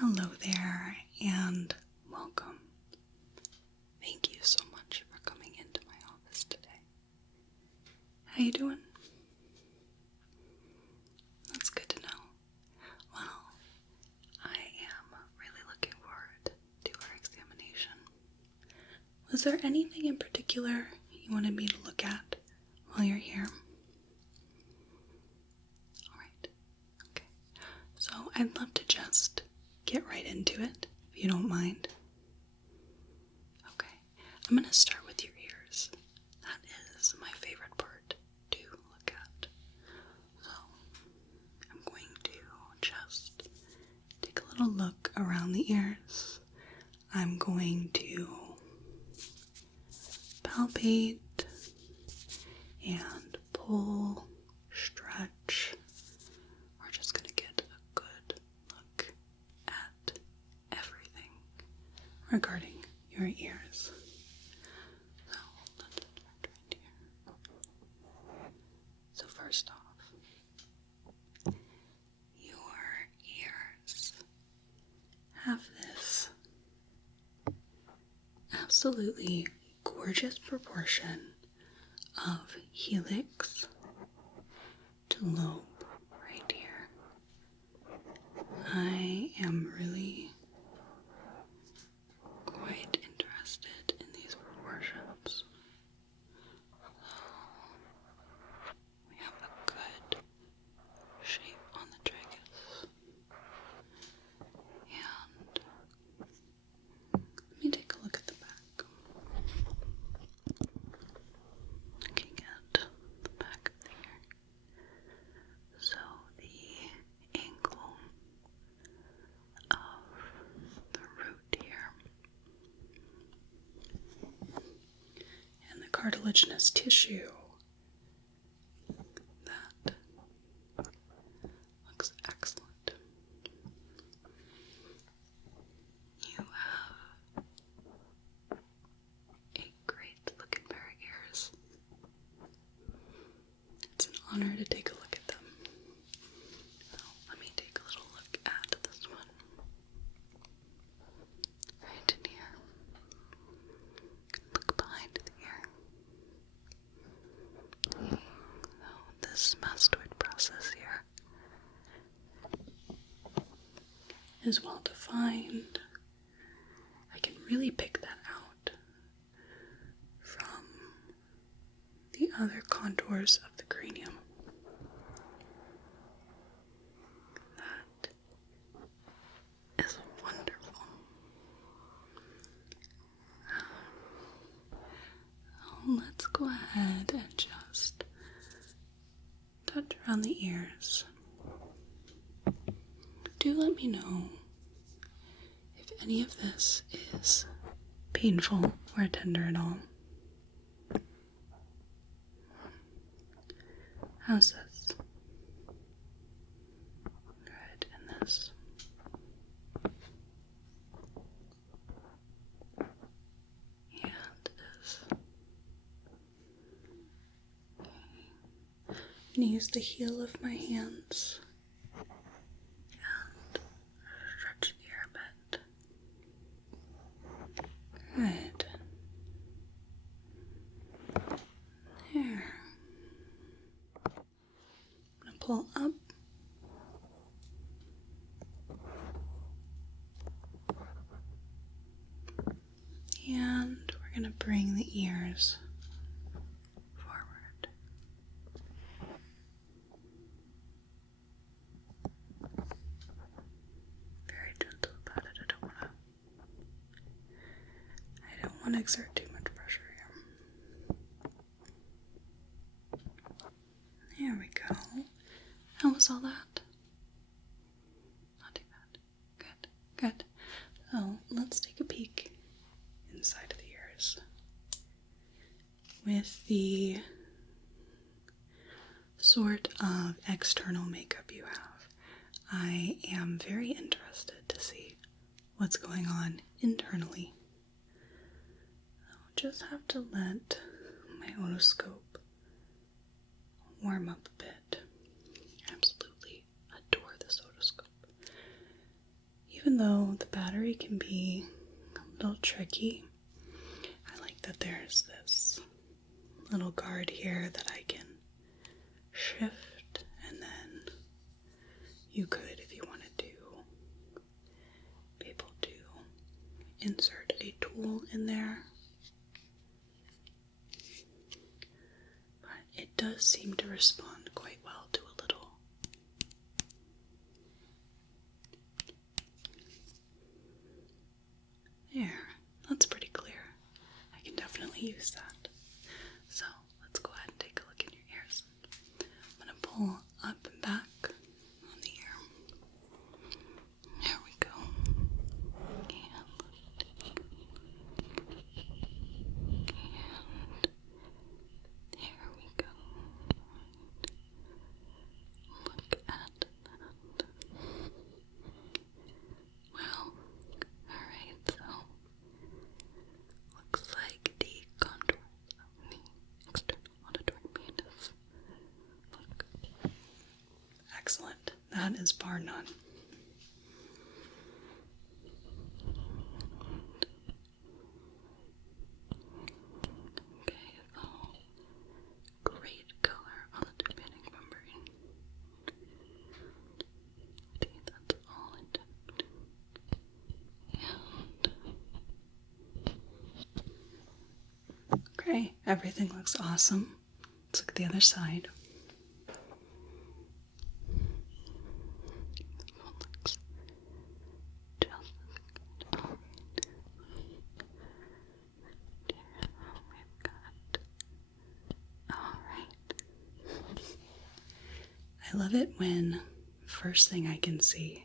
Hello there, and welcome. Thank you so much for coming into my office today. How you doing? That's good to know. Well, I am really looking forward to our examination. Was there anything in particular you wanted me to look at while you're here? Alright, okay. So I'd love to just get right into it, if you don't mind. Okay, I'm going to start with your ears. That is my favorite part to look at. So, I'm going to just take a little look around the ears. I'm going to palpate and pull, stretch. We're just going to get a good look at everything regarding your ears. So, let's start right here. So first off, your ears have this absolutely gorgeous proportion of helix to lobe right here. I am really quite interested in these proportions. We have a good shape on the tragus. And let me take a look at the back. Looking at the back of the ear. So the angle of the root here and the cartilaginous tissue that looks excellent. You have a great looking pair of ears. It's an honor to take a look at them. So let me take a little look at this one. Right in here. Look behind the ear. So this mastoid process here is well defined. I can really pick that out from the other contours of the cranium. That is wonderful. Let's go ahead and just touch around the ears. Do let me know if any of this is painful or tender at all. How's this? Good, and this. And this. Okay. I'm going to use the heel of my hands and stretch the ear a bit. Good. There. I'm going to pull up. And we're going to bring the ears forward. Very gentle about it. I don't want to exert too much pressure here. There we go. How was all that? Not too bad. Good, good. So let's take a peek inside of the ears. With the sort of external makeup you have, I am very interested to see what's going on internally. I'll just have to let my otoscope warm up a bit. I absolutely adore this otoscope. even though the battery can be a little tricky, I like that there's this little guard here that I can shift, and then you could, if you wanted to, be able to insert a tool in there. But it does seem to respond quite well to a little. There, that's pretty clear. I can definitely use that. So let's go ahead and take a look in your ears. I'm going to pull up and back on the ear. There we go. And there we go. Look at that. Well, alright, so looks like the contours of the external auditory penis look excellent. That is bar none. Okay, so great color on the tympanic membrane. See, that's all intact. And okay, everything looks awesome. Let's look at the other side. This one looks just as good. Alright. We've got. Alright. I love it when first thing I can see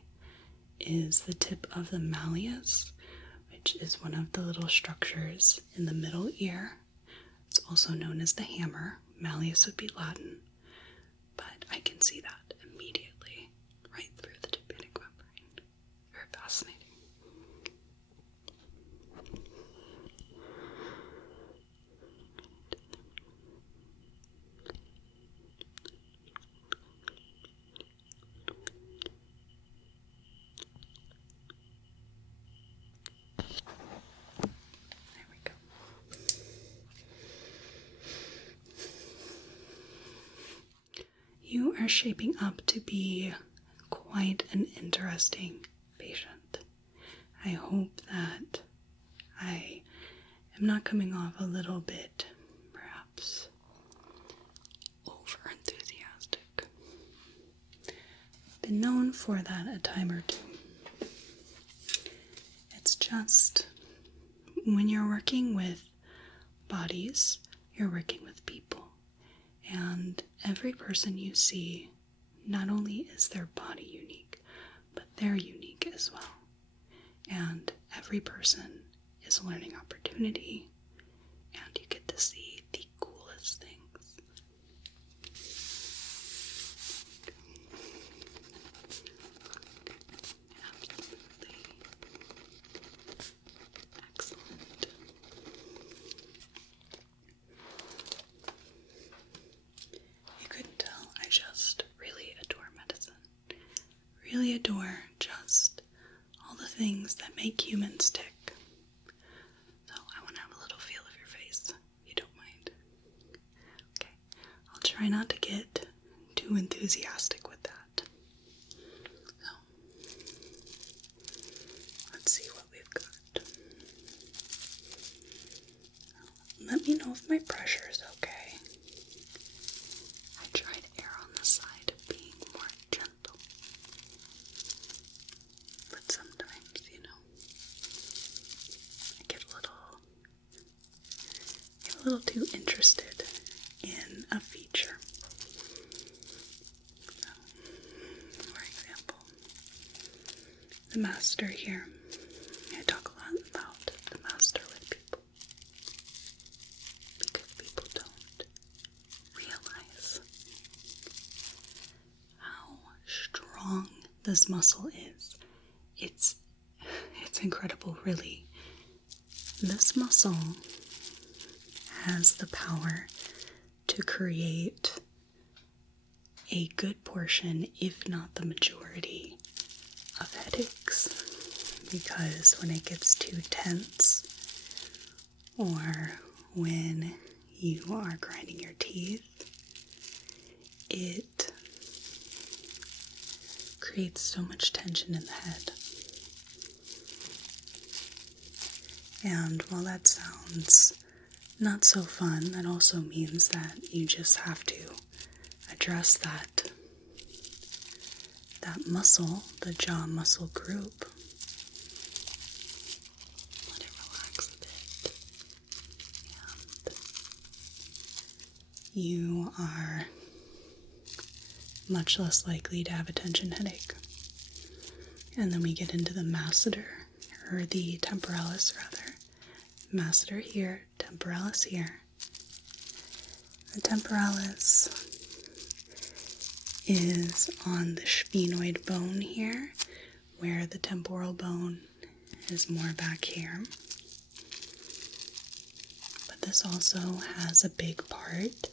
is the tip of the malleus, which is one of the little structures in the middle ear. It's also known as the hammer. Malleus would be Latin, but I can see that immediately right through the tympanic membrane. Very fascinating. There we go. You are shaping up to be quite an interesting patient. I hope that I am not coming off a little bit, perhaps, overenthusiastic. I've been known for that a time or two. It's just when you're working with bodies, you're working with people. And every person you see, not only is their body unique, but they're unique as well. And every person is a learning opportunity, and you get to see the coolest things. Absolutely excellent. You couldn't tell, I just really adore medicine. Really adore just all the things that make humans tick. So I want to have a little feel of your face, if you don't mind. Okay, I'll try not to get too enthusiastic with that. So, let's see what we've got. Let me know if my pressure is okay. I try to err on the side of being more gentle. But sometimes, I get a little too interested in a feature. So, for example, the master here. I talk a lot about the master with people. Because people don't realize how strong this muscle is. It's incredible, really. This muscle has the power to create a good portion, if not the majority, of headaches because when it gets too tense or when you are grinding your teeth, it creates so much tension in the head. And while that sounds not so fun, that also means that you just have to address that muscle, the jaw muscle group. Let it relax a bit. And you are much less likely to have a tension headache. And then we get into the masseter, or the temporalis rather. Masseter here, temporalis here. The temporalis is on the sphenoid bone here, where the temporal bone is more back here. But this also has a big part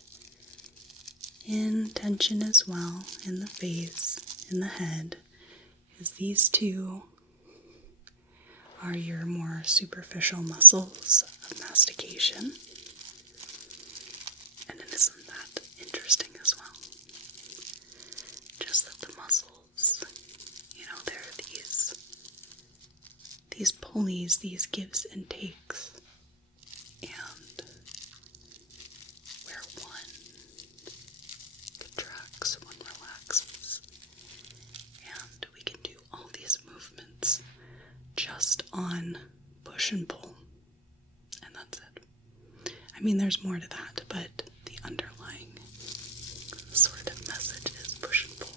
in tension as well, in the face, in the head, is these two are your more superficial muscles of mastication. And it isn't that interesting as well. Just that the muscles, there are these pulleys, these gives and takes. And where one contracts, one relaxes. And we can do all these movements just on push and pull, and that's it. I mean, there's more to that, but the underlying sort of message is push and pull.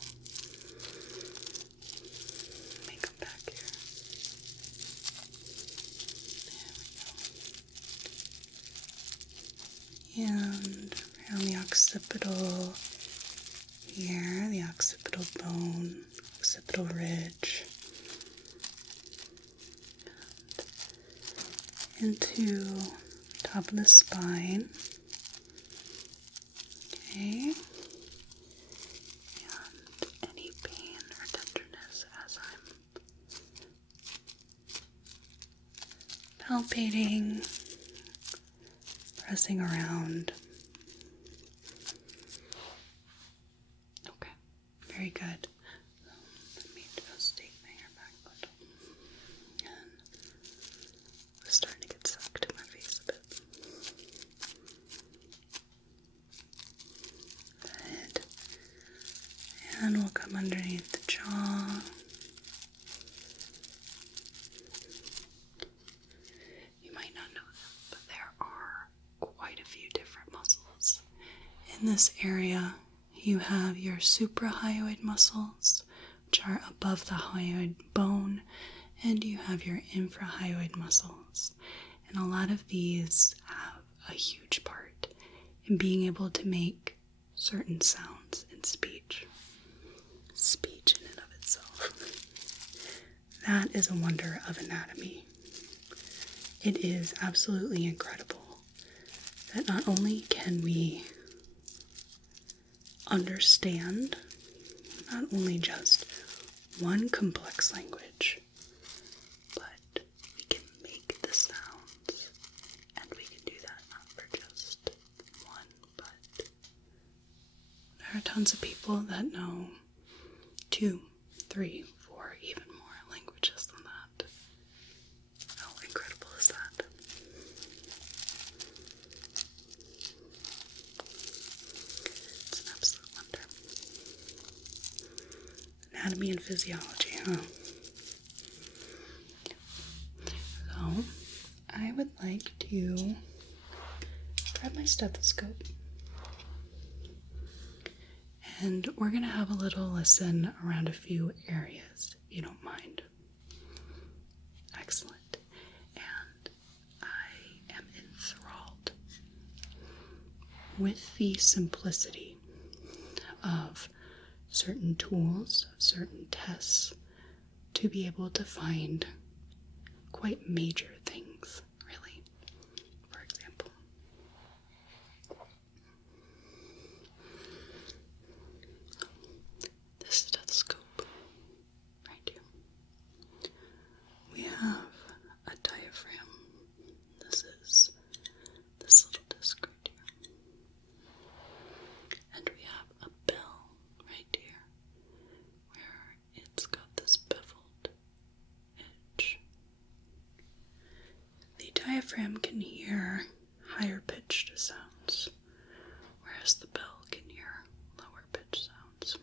Let me come back here. There we go. And around the occipital here, the occipital bone, occipital ridge. Into top of the spine. Okay. And any pain or tenderness as I'm palpating, pressing around. Okay, very good. Let me just take my hair back a little. And it's starting to get sucked in my face a bit. Good. And we'll come underneath the jaw. You might not know that, but there are quite a few different muscles. In this area, you have your suprahyoid muscles, which are above the hyoid bone, and you have your infrahyoid muscles. And a lot of these have a huge part in being able to make certain sounds in speech. Speech in and of itself. That is a wonder of anatomy. It is absolutely incredible that not only can we understand not only just one complex language, but we can make the sounds, and we can do that not for just one, but there are tons of people that know 2, 3, 4, even more languages than that. How incredible is that? It's an absolute wonder. Anatomy and physiology, huh? So, I would like to grab my stethoscope. And we're going to have a little listen around a few areas, if you don't mind. Excellent. And I am enthralled with the simplicity of certain tools, certain tests, to be able to find quite major things, really. For example, this stethoscope right here. We diaphragm can hear higher pitched sounds, whereas the bell can hear lower pitched sounds.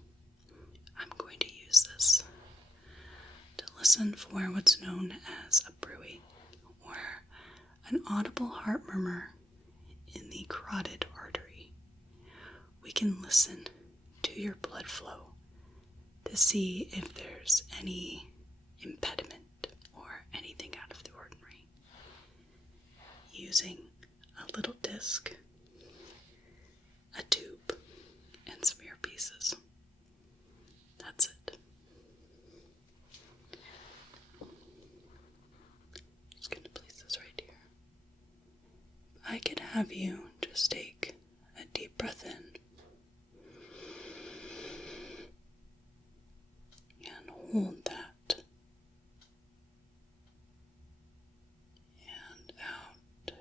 I'm going to use this to listen for what's known as a bruit, or an audible heart murmur in the carotid artery. We can listen to your blood flow to see if there's any impediment or anything out of the ordinary, using a little disc, a tube, and some earpieces. That's it. Just going to place this right here. I could have you just take a deep breath in and hold that, and out.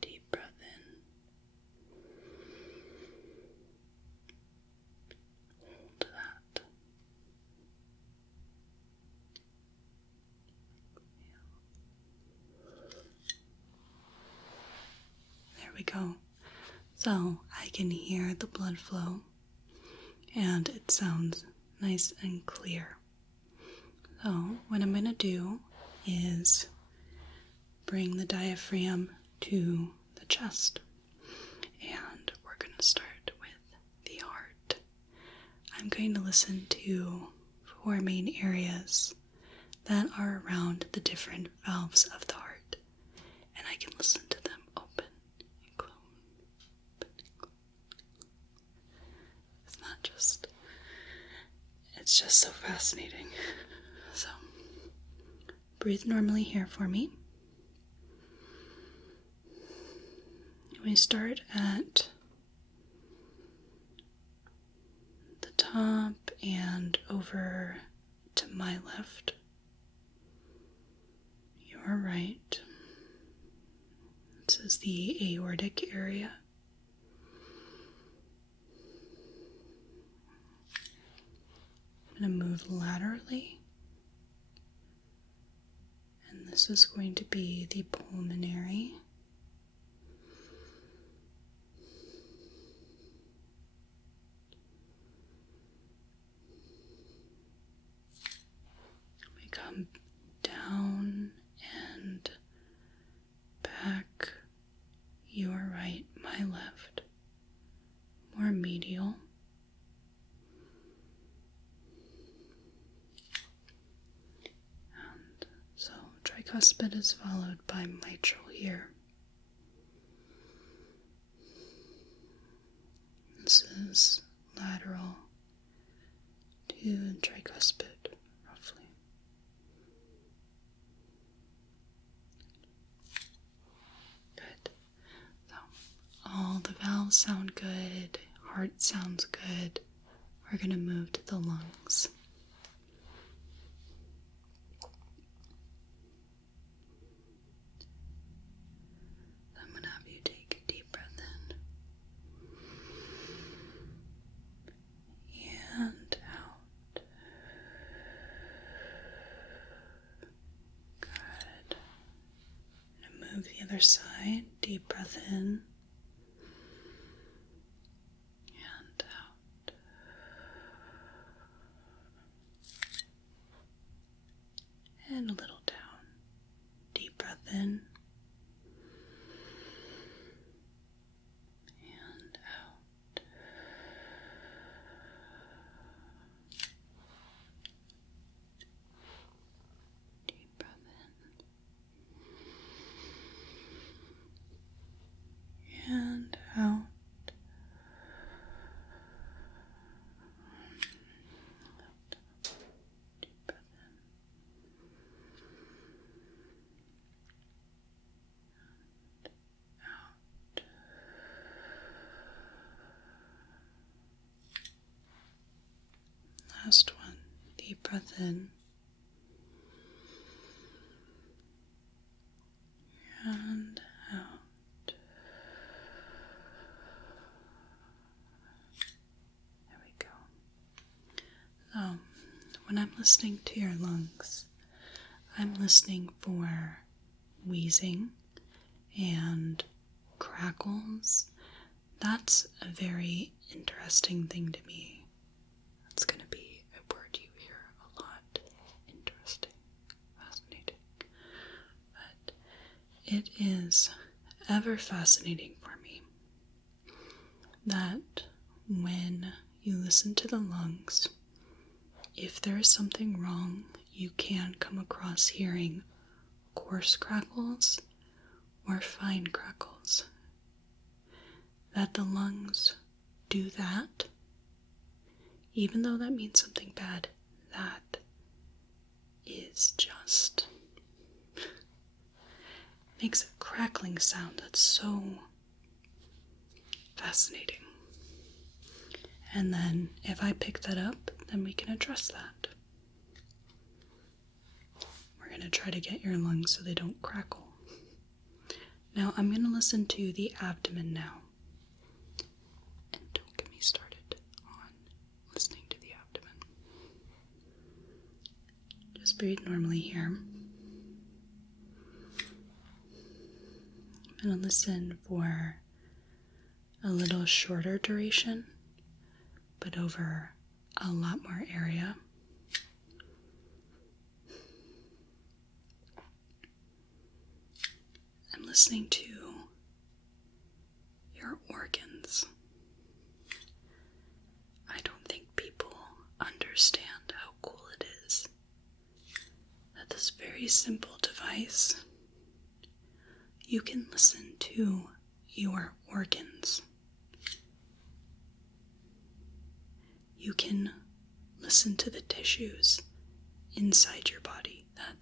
Deep breath in. Hold that. There we go. So I can hear the blood flow, and it sounds nice and clear. So what I'm going to do is bring the diaphragm to the chest, and we're going to start with the heart. I'm going to listen to 4 main areas that are around the different valves of the heart, and I can listen to them open and close. It's just so fascinating. So, breathe normally here for me. We start at the top and over to my left, your right. This is the aortic area. I'm going to move laterally, and this is going to be the pulmonary. We come down and back, your right, my left, more medial. So tricuspid is followed by mitral here. This is lateral to tricuspid, roughly. Good. So all the valves sound good, heart sounds good. We're going to move to the lungs. I'm going to have you take a deep breath in and out. Good. I'm going to move the other side. Deep breath in and out. And a little down. Deep breath in and out. Deep breath in and out. Deep breath in. Out. Last one. Deep breath in and out. There when I'm listening to your lungs, I'm listening for wheezing and crackles. That's a very interesting thing to me. That's going to be a word you hear a lot. Interesting, fascinating. But it is ever fascinating for me that when you listen to the lungs, if there is something wrong, you can come across hearing coarse crackles or fine crackles. That the lungs do that, even though that means something bad, that is just makes a crackling sound that's so fascinating. And then if I pick that up, then we can address that. We're going to try to get your lungs so they don't crackle. Now I'm going to listen to the abdomen now. And don't get me started on listening to the abdomen. Just breathe normally here. I'm going to listen for a little shorter duration, but over a lot more area. I'm listening to your organs. I don't think people understand how cool it is that this very simple device, you can listen to your organs. You can listen to the tissues inside your body. I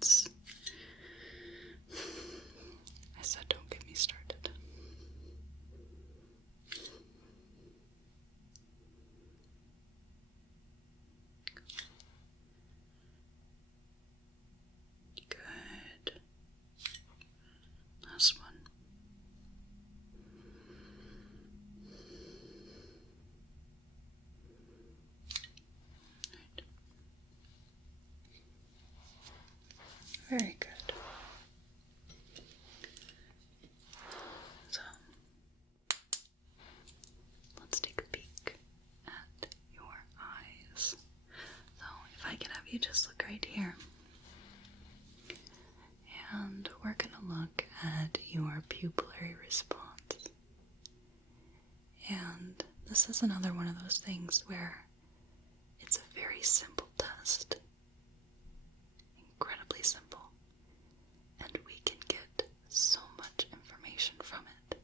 said don't get me started. Good. Last one. Very good. So, let's take a peek at your eyes. So, if I can have you just look right here. And we're going to look at your pupillary response. And this is another one of those things where it's a very simple test. Incredibly simple. And we can get so much information from it.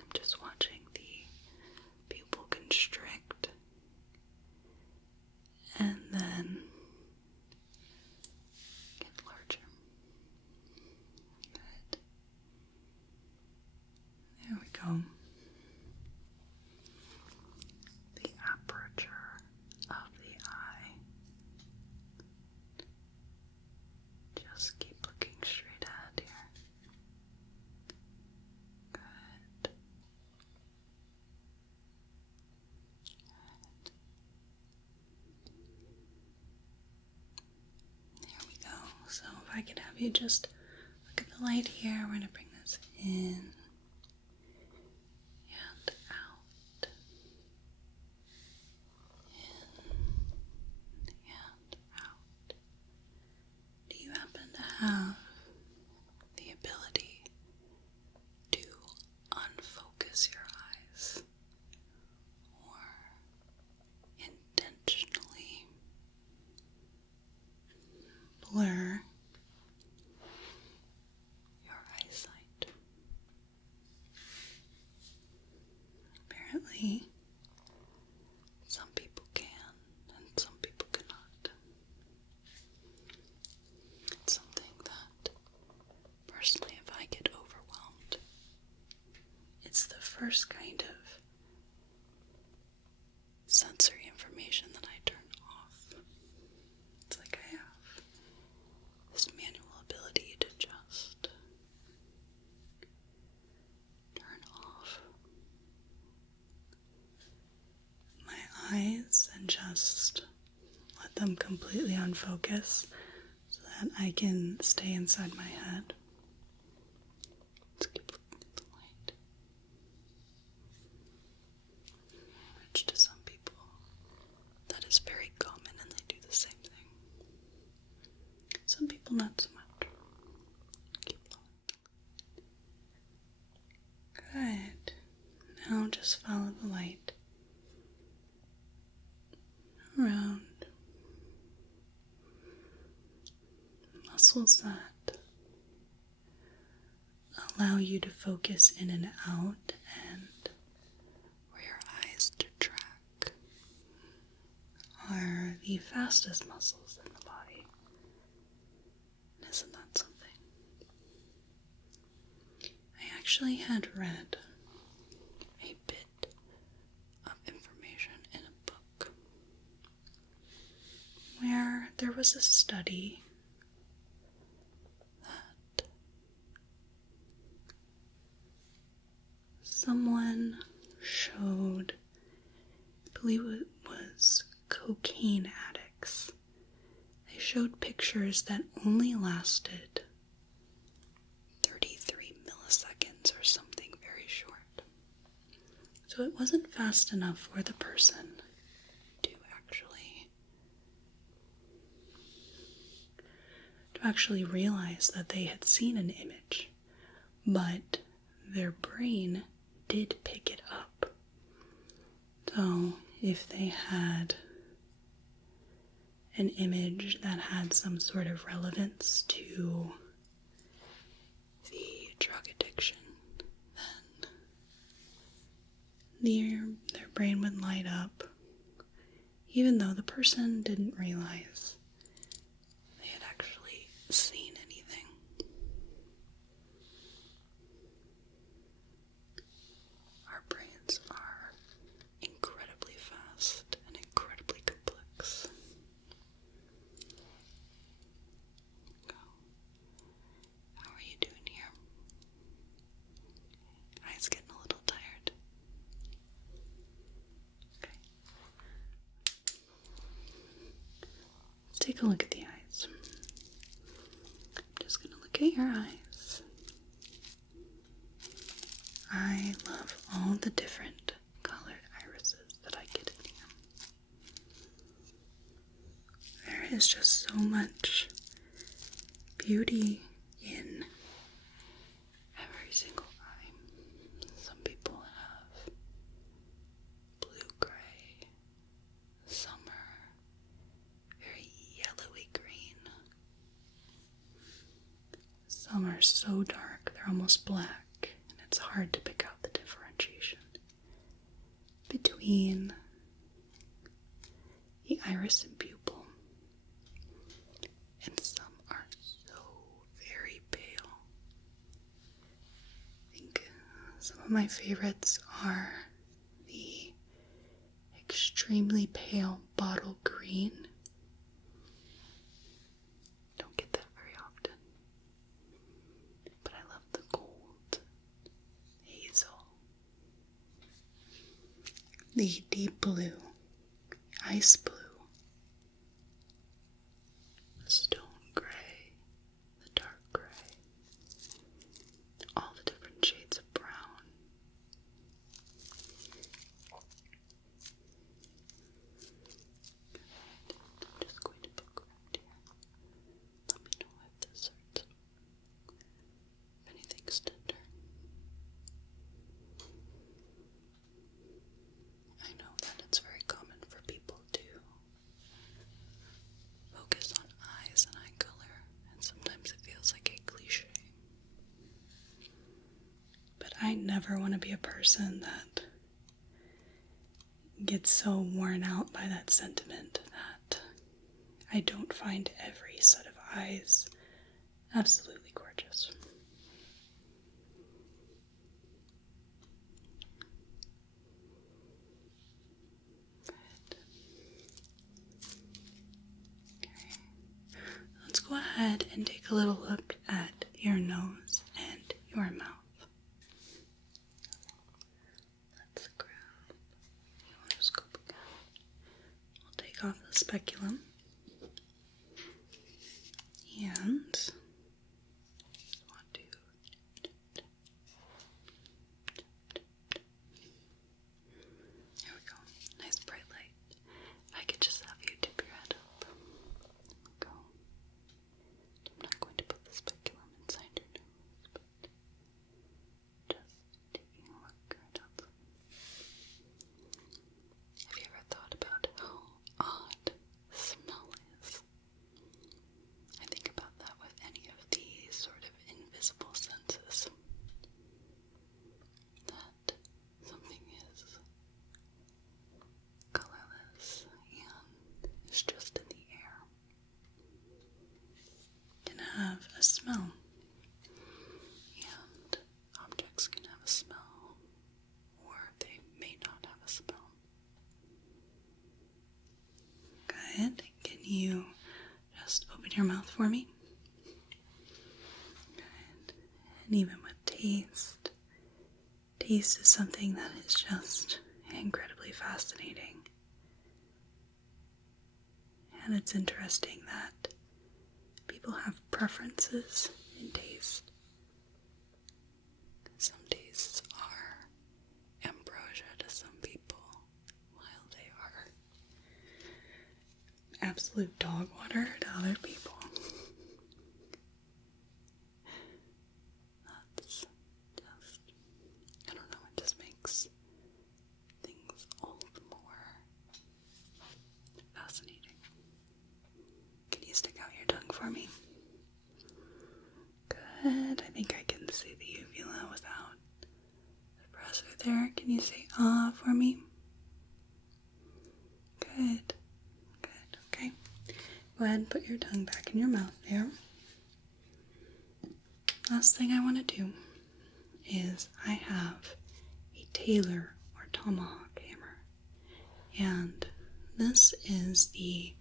I'm just watching the pupil constrict and then get larger. Good. There we go. The aperture of the eye. Just keep looking straight ahead here. Good. There we go. So if I could have you just look at the light here, we're going to bring this in and out. In and out. Do you happen to have the ability to unfocus your eyes or intentionally blur your eyesight? Apparently, some people can and some people cannot. It's something that, personally, if I get overwhelmed, it's the first kind of sensory information that I turn off. It's like I have this manual ability to just turn off my eyes and just on focus so that I can stay inside my head. Let's keep looking at the light. Which to some people, that is very common and they do the same thing. Some people not so much. Keep following. Good. Now just follow the light around muscles that allow you to focus in and out and where your eyes to track are the fastest muscles in the body. Isn't that something? I actually had read a bit of information in a book where there was a study that someone showed, I believe it was cocaine addicts. They showed pictures that only lasted 33 milliseconds or something very short. So it wasn't fast enough for the person to actually realize that they had seen an image, but their brain did pick it up. So if they had an image that had some sort of relevance to the drug addiction, then their brain would light up, even though the person didn't realize they had actually seen anything. Our brains are incredibly fast and incredibly complex. How are you doing here? Eyes getting a little tired. Okay. Let's take a look at the eyes. I'm just going to look at your eyes. I love all the different colored irises that I get in here. There is just so much beauty in every single eye. Some people have blue-gray, some are very yellowy green. Some are so dark they're almost black, and it's hard to pick out the differentiation between the iris and pupil. And some are so very pale. I think some of my favorites are the extremely pale bottle green. Don't get that very often. But I love the gold, hazel, the deep blue, ice blue, the stone gray, the dark gray, all the different shades of brown. I'm just going to look around here. Let me know if this hurts. If anything's tender. I know that it's very common for people to focus on eyes and eye color, and sometimes it feels like a cliche. But I never want to be a person that gets so worn out by that sentiment that I don't find every set of eyes absolutely gorgeous. Good. Okay. Let's go ahead and take a little look at your nose and your mouth. Let's grab the otoscope again. We'll take off the speculum. you just open your mouth for me? Good. And even with taste, taste is something that is just incredibly fascinating. And it's interesting that people have preferences in taste. Some tastes are ambrosia to some people, while they are absolute dog water to other people. That's just, I don't know, it just makes things all the more fascinating. Can you stick out your tongue for me? Good. I think I can see the uvula without the pressure there. Can you say ah for me? Good. Good. Okay. Go ahead and put your tongue back in your mouth there. Last thing I want to do is I have a Taylor or tomahawk hammer. And this is the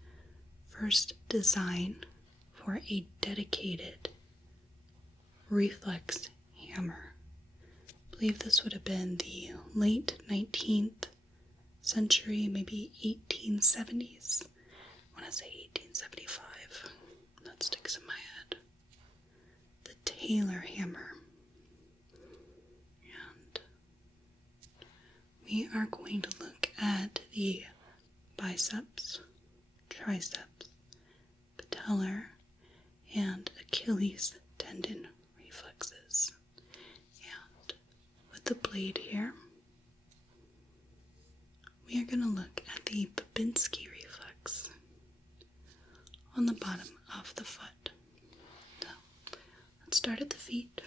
first design for a dedicated reflex hammer. I believe this would have been the late 19th century, maybe 1870s. I want to say 1875. That sticks in my head. The Taylor hammer. And we are going to look at the biceps, triceps, patellar, and Achilles tendon reflexes. And with the blade here, we are going to look at the Babinski reflex on the bottom of the foot. So, let's start at the feet.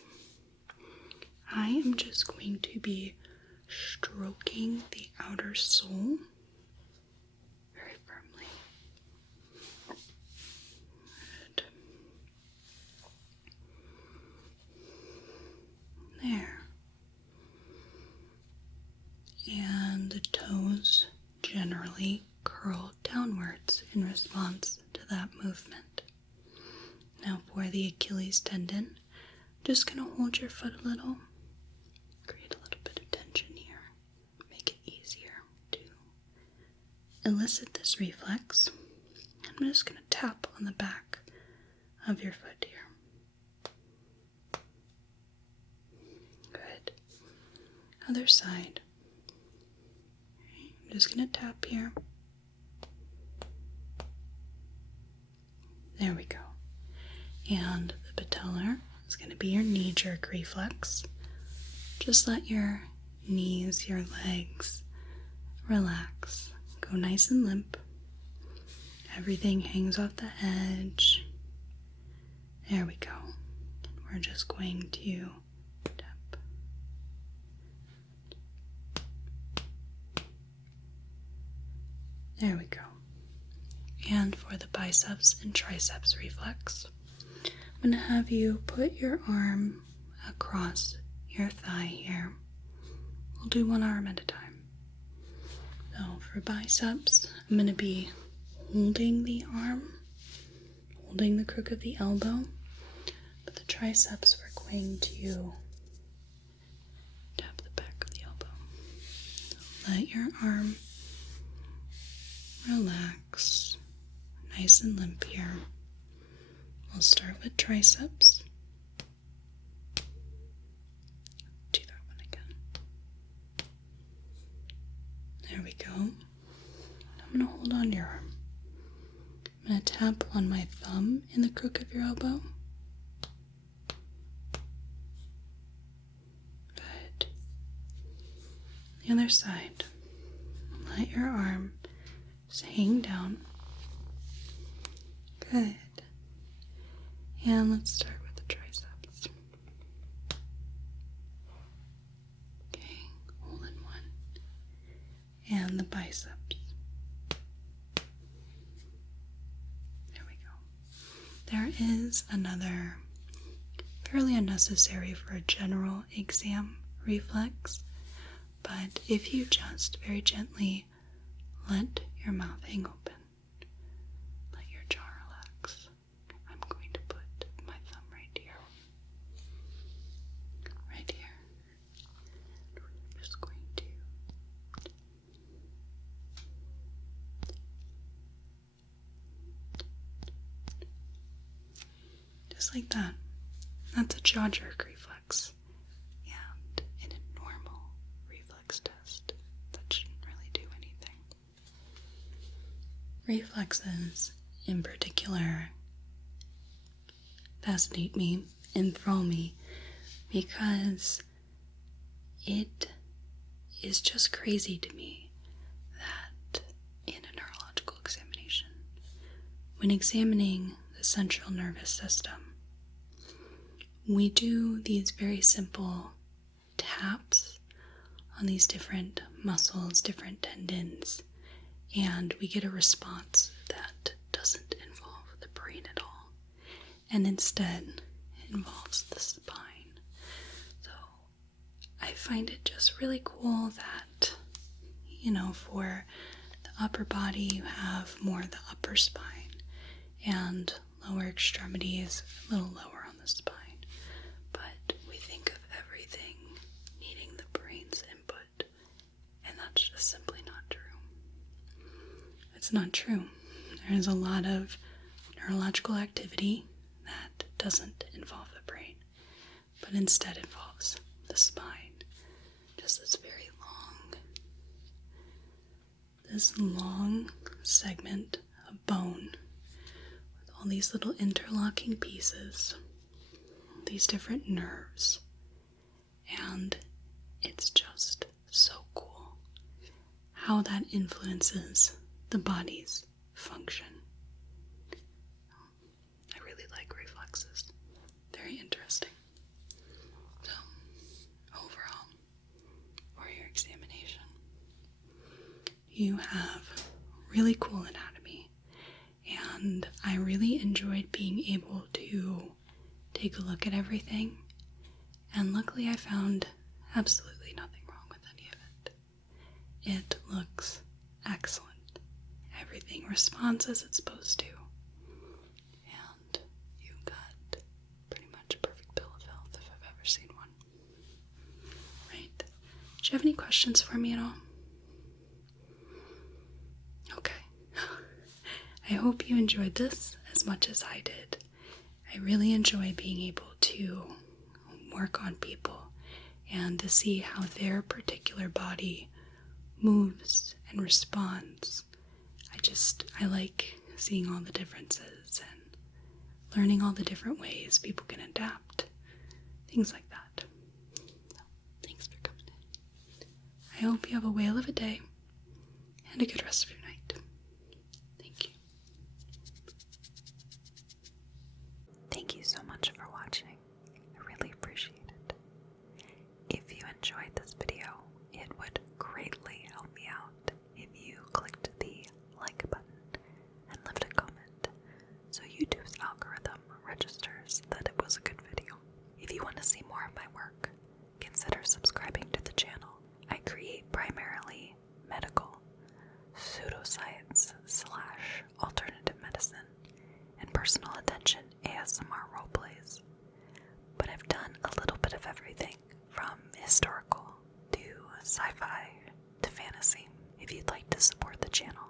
I am just going to be stroking the outer sole very firmly. Good. There. And the toes generally curl downwards in response to that movement. Now for the Achilles tendon, just going to hold your foot a little, create a little bit of tension here, make it easier to elicit this reflex. I'm just going to tap on the back of your foot here. Good. Other side. I'm just going to tap here. There we go. And the patellar is going to be your knee-jerk reflex. Just let your knees, your legs relax. Go nice and limp. Everything hangs off the edge. There we go. We're just going to tap. There we go. And for the biceps and triceps reflex, I'm going to have you put your arm across your thigh here. We'll do one arm at a time. So for biceps, I'm going to be holding the arm, holding the crook of the elbow, but the triceps we're going to tap the back of the elbow. So let your arm relax, nice and limp here. We'll start with triceps. Do that one again. There we go. I'm going to hold on your arm. I'm going to tap on my thumb in the crook of your elbow. Good. The other side. Let your arm just hang down. Good. And let's start with the triceps. Okay, hold in one. And the biceps. There we go. There is another fairly unnecessary for a general exam reflex, but if you just very gently let your mouth hang open, let Just like that. That's a jaw jerk reflex. And in a normal reflex test, that shouldn't really do anything. Reflexes, in particular, fascinate me, enthrall me, because it is just crazy to me that in a neurological examination, when examining the central nervous system, we do these very simple taps on these different muscles, different tendons, and we get a response that doesn't involve the brain at all, and instead involves the spine. So I find it just really cool that, for the upper body you have more of the upper spine, and lower extremities a little lower on the spine. But we think of everything needing the brain's input, and that's just simply not true. It's not true. There's a lot of neurological activity that doesn't involve the brain, but instead involves the spine. Just this long segment of bone with all these little interlocking pieces, these different nerves, and it's just so cool how that influences the body's function. I really like reflexes. Very interesting. So, overall, for your examination, you have really cool anatomy, and I really enjoyed being able to take a look at everything, and luckily I found absolutely nothing wrong with any of it. It looks excellent. Everything responds as it's supposed to, and you got pretty much a perfect bill of health if I've ever seen one. Right? Do you have any questions for me at all? Okay. I hope you enjoyed this as much as I did. I really enjoy being able to work on people and to see how their particular body moves and responds. I like seeing all the differences and learning all the different ways people can adapt. Things like that. So, thanks for coming in. I hope you have a whale of a day and a good rest of your night. Thank you. Thank you so much for watching. I really appreciate it. If you enjoyed this video, it would greatly help me out if you clicked the like button and left a comment so YouTube's algorithm registers that it was a good video. If you want to see more of my work, consider subscribing to the channel. I create primarily medical, pseudoscience / alternative medicine, and personal attention ASMR roleplays. But I've done a little bit of everything from historical to sci-fi to fantasy. If you'd like to support the channel,